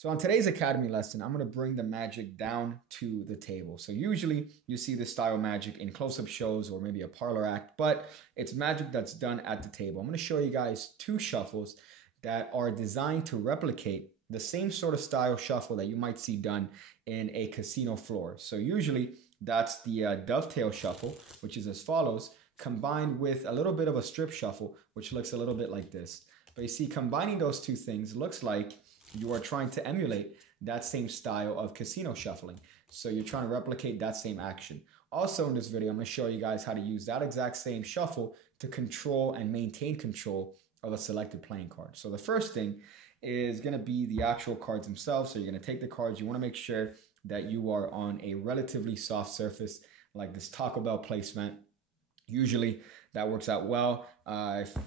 So on today's Academy lesson, I'm going to bring the magic down to the table. So usually you see this style of magic in close-up shows or maybe a parlor act, but it's magic that's done at the table. I'm going to show you guys two shuffles that are designed to replicate the same sort of style shuffle that you might see done in a casino floor. So usually that's the dovetail shuffle, which is as follows, combined with a little bit of a strip shuffle, which looks a little bit like this. But you see, combining those two things looks like you are trying to emulate that same style of casino shuffling. So you're trying to replicate that same action. Also in this video, I'm going to show you guys how to use that exact same shuffle to control and maintain control of a selected playing card. So the first thing is going to be the actual cards themselves. So you're going to take the cards. You want to make sure that you are on a relatively soft surface like this Taco Bell placement. Usually that works out well.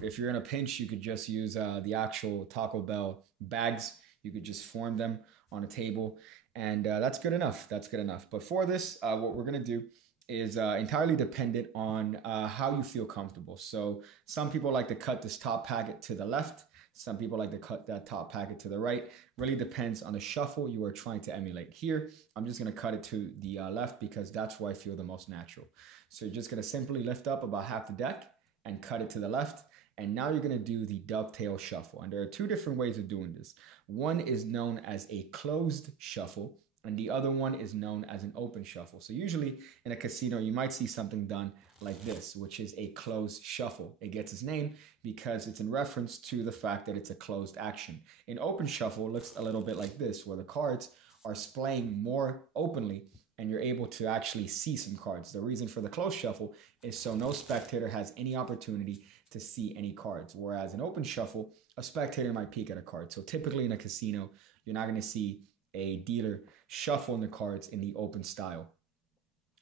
If you're in a pinch, you could just use the actual Taco Bell bags. You could just form them on a table, and that's good enough. That's good enough. But for this, what we're going to do is entirely dependent on how you feel comfortable. So some people like to cut this top packet to the left. Some people like to cut that top packet to the right. Really depends on the shuffle you are trying to emulate. Here, I'm just going to cut it to the left because that's where I feel the most natural. So you're just going to simply lift up about half the deck and cut it to the left. And now you're going to do the dovetail shuffle. And there are two different ways of doing this. One is known as a closed shuffle, and the other one is known as an open shuffle. So usually in a casino, you might see something done like this, which is a closed shuffle. It gets its name because it's in reference to the fact that it's a closed action. An open shuffle looks a little bit like this, where the cards are splaying more openly and you're able to actually see some cards. The reason for the closed shuffle is so no spectator has any opportunity to see any cards. Whereas an open shuffle, a spectator might peek at a card. So typically in a casino, you're not going to see a dealer shuffle the cards in the open style.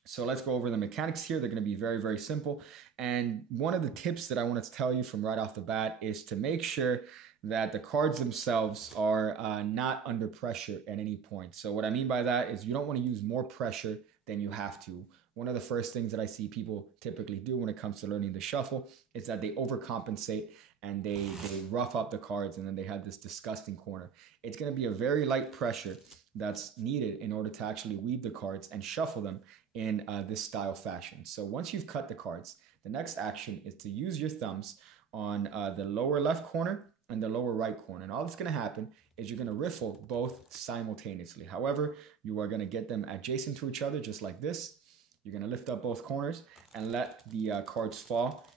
So let's go over the mechanics here. They're going to be very, very simple. And one of the tips that I wanted to tell you from right off the bat is to make sure that the cards themselves are not under pressure at any point. So what I mean by that is you don't want to use more pressure than you have to. One of the first things that I see people typically do when it comes to learning the shuffle is that they overcompensate and they rough up the cards, and then they have this disgusting corner. It's going to be a very light pressure that's needed in order to actually weave the cards and shuffle them in this style fashion. So once you've cut the cards, the next action is to use your thumbs on the lower left corner and the lower right corner. And all that's going to happen is you're going to riffle both simultaneously. However, you are going to get them adjacent to each other just like this. You're going to lift up both corners and let the cards fall,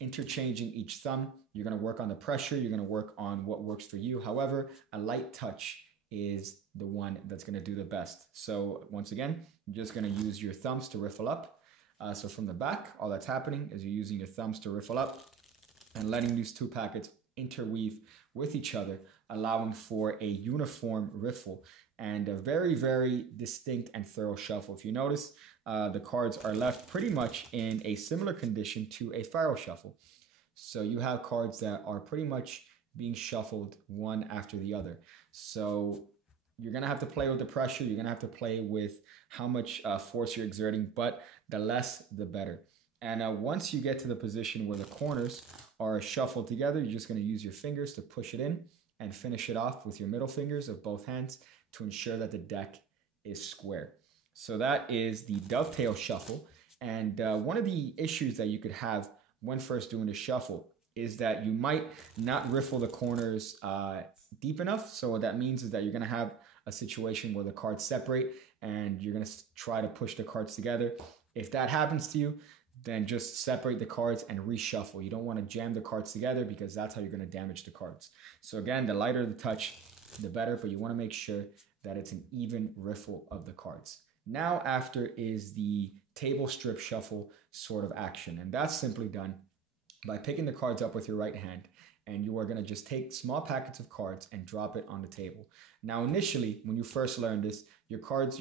interchanging each thumb. You're going to work on the pressure. You're going to work on what works for you. However, a light touch is the one that's going to do the best. So once again, you're just going to use your thumbs to riffle up. So from the back, all that's happening is you're using your thumbs to riffle up and letting these two packets interweave with each other, allowing for a uniform riffle and a very, very distinct and thorough shuffle. If you notice, the cards are left pretty much in a similar condition to a faro shuffle. So you have cards that are pretty much being shuffled one after the other. So you're going to have to play with the pressure. You're going to have to play with how much force you're exerting, but the less, the better. And once you get to the position where the corners are shuffled together, you're just going to use your fingers to push it in and finish it off with your middle fingers of both hands to ensure that the deck is square. So that is the dovetail shuffle. And one of the issues that you could have when first doing the shuffle is that you might not riffle the corners deep enough. So what that means is that you're going to have a situation where the cards separate and you're going to try to push the cards together. If that happens to you, then just separate the cards and reshuffle. You don't want to jam the cards together because that's how you're going to damage the cards. So again, the lighter the touch, the better, but you want to make sure that it's an even riffle of the cards. Now after is the table strip shuffle sort of action. And that's simply done by picking the cards up with your right hand, and you are going to just take small packets of cards and drop it on the table. Now initially, when you first learn this, your cards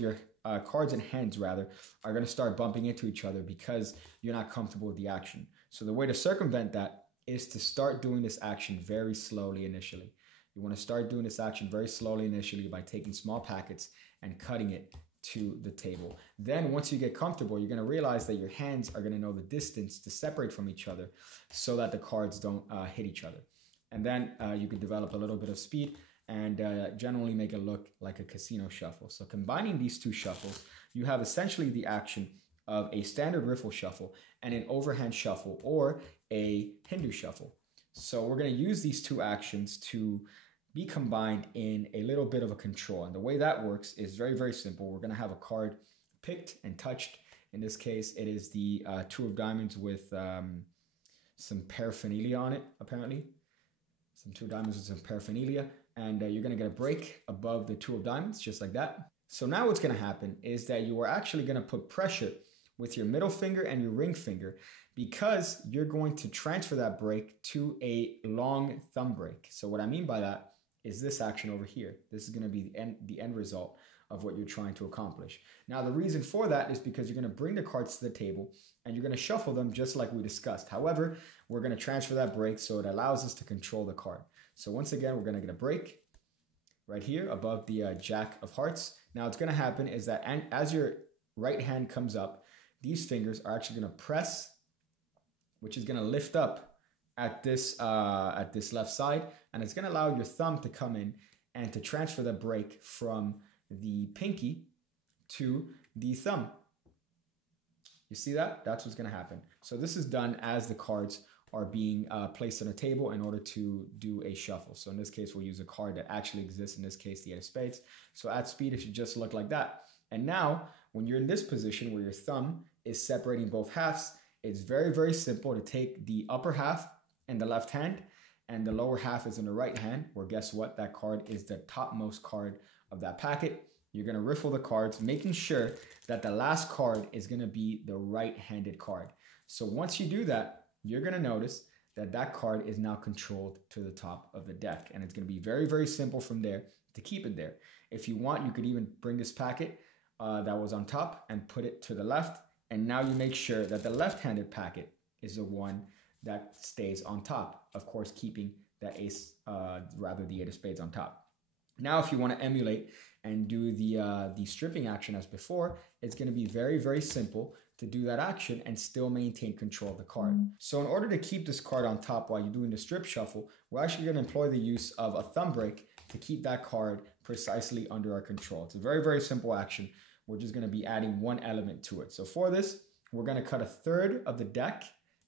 and hands rather are going to start bumping into each other because you're not comfortable with the action. So the way to circumvent that is to start doing this action very slowly initially. You want to start doing this action very slowly initially by taking small packets and cutting it to the table. Then once you get comfortable, you're going to realize that your hands are going to know the distance to separate from each other so that the cards don't hit each other. And then you can develop a little bit of speed and generally make it look like a casino shuffle. So combining these two shuffles, you have essentially the action of a standard riffle shuffle and an overhand shuffle or a Hindu shuffle. So we're going to use these two actions to be combined in a little bit of a control. And the way that works is very, very simple. We're going to have a card picked and touched. In this case, it is the two of diamonds with some paraphernalia on it, apparently. Some two of diamonds with some paraphernalia. And you're going to get a break above the two of diamonds, just like that. So now what's going to happen is that you are actually going to put pressure with your middle finger and your ring finger, because you're going to transfer that break to a long thumb break. So what I mean by that is this action over here. This is going to be the end result of what you're trying to accomplish. Now, the reason for that is because you're going to bring the cards to the table and you're going to shuffle them just like we discussed. However, we're going to transfer that break so it allows us to control the card. So once again, we're going to get a break right here above the Jack of Hearts. Now, what's going to happen is that as your right hand comes up, these fingers are actually going to press, which is going to lift up at this left side, and it's going to allow your thumb to come in and to transfer the break from the pinky to the thumb. You see that? That's what's going to happen. So this is done as the cards are being placed on a table in order to do a shuffle. So in this case, we'll use a card that actually exists, in this case, the 8 of spades. So at speed, it should just look like that. And now, when you're in this position where your thumb is separating both halves, it's very, very simple to take the upper half in the left hand and the lower half is in the right hand, where guess what? That card is the topmost card of that packet. You're going to riffle the cards, making sure that the last card is going to be the right-handed card. So once you do that, you're going to notice that that card is now controlled to the top of the deck. And it's going to be very, very simple from there to keep it there. If you want, you could even bring this packet that was on top and put it to the left. And now you make sure that the left-handed packet is the one that stays on top. Of course, keeping the ace, the 8 of spades on top. Now, if you want to emulate and do the stripping action as before, it's going to be very, very simple to do that action and still maintain control of the card. So in order to keep this card on top while you're doing the strip shuffle, we're actually going to employ the use of a thumb break to keep that card precisely under our control. It's a very, very simple action. We're just going to be adding one element to it. So for this, we're going to cut a third of the deck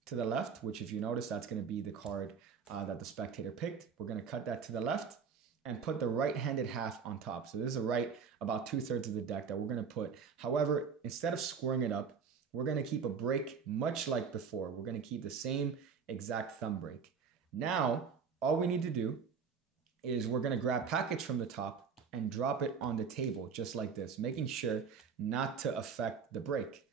to the left, which if you notice, that's going to be the card that the spectator picked. We're going to cut that to the left and put the right-handed half on top. So this is a right, about 2/3 of the deck that we're going to put. However, instead of squaring it up, we're going to keep a break much like before. We're going to keep the same exact thumb break. Now, all we need to do is we're going to grab package from the top and drop it on the table just like this, making sure not to affect the break.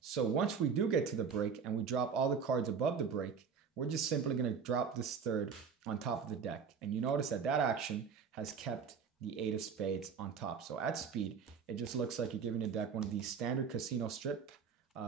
So once we do get to the break and we drop all the cards above the break, we're just simply going to drop this third on top of the deck. And you notice that that action has kept the 8 of spades on top. So at speed, it just looks like you're giving the deck one of these standard casino strip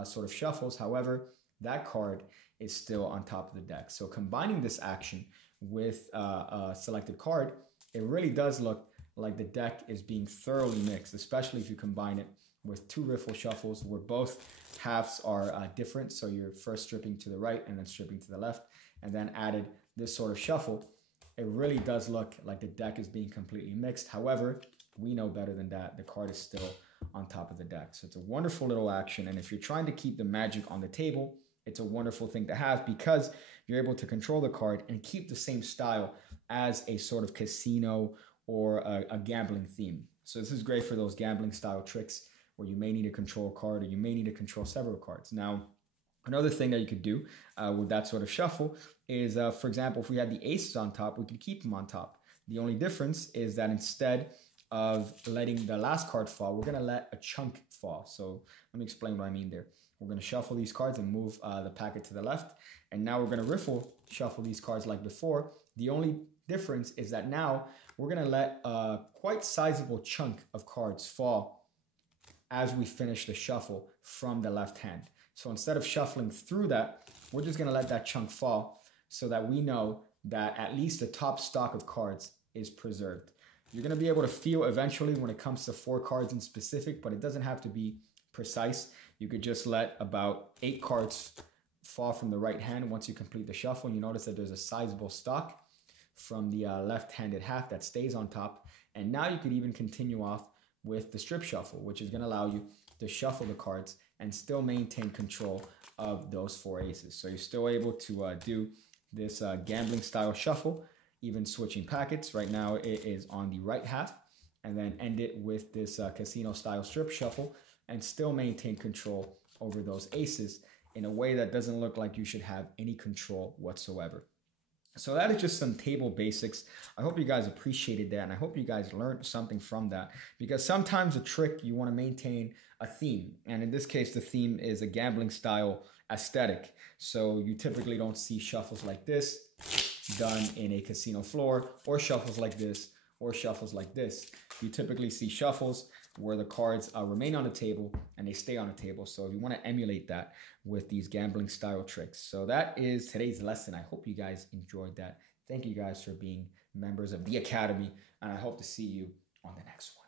sort of shuffles. However, that card is still on top of the deck. So combining this action with a selected card, it really does look like the deck is being thoroughly mixed, especially if you combine it with two riffle shuffles where both halves are different. So you're first stripping to the right and then stripping to the left, and then added this sort of shuffle. It really does look like the deck is being completely mixed. However, we know better than that. The card is still on top of the deck. So it's a wonderful little action. And if you're trying to keep the magic on the table, it's a wonderful thing to have because you're able to control the card and keep the same style as a sort of casino or a gambling theme. So this is great for those gambling style tricks where you may need to control a card or you may need to control several cards. Now, another thing that you could do with that sort of shuffle is, for example, if we had the aces on top, we could keep them on top. The only difference is that instead of letting the last card fall, we're going to let a chunk fall. So let me explain what I mean there. We're going to shuffle these cards and move the packet to the left. And now we're going to riffle shuffle these cards like before. The only difference is that now we're going to let a quite sizable chunk of cards fall as we finish the shuffle from the left hand. So instead of shuffling through that, we're just going to let that chunk fall so that we know that at least the top stock of cards is preserved. You're going to be able to feel eventually when it comes to 4 cards in specific, but it doesn't have to be precise. You could just let about 8 cards fall from the right hand once you complete the shuffle, and you notice that there's a sizable stock. from the left-handed half that stays on top. And now you could even continue off with the strip shuffle, which is going to allow you to shuffle the cards and still maintain control of those 4 aces. So you're still able to do this gambling style shuffle, even switching packets. Right now it is on the right half, and then end it with this casino style strip shuffle and still maintain control over those aces in a way that doesn't look like you should have any control whatsoever. So that is just some table basics. I hope you guys appreciated that, and I hope you guys learned something from that, because sometimes a trick, you want to maintain a theme, and in this case the theme is a gambling style aesthetic. So you typically don't see shuffles like this done in a casino floor, or shuffles like this, or shuffles like this. You typically see shuffles where the cards remain on the table and they stay on the table. So you want to emulate that with these gambling style tricks. So that is today's lesson. I hope you guys enjoyed that. Thank you guys for being members of the Academy, and I hope to see you on the next one.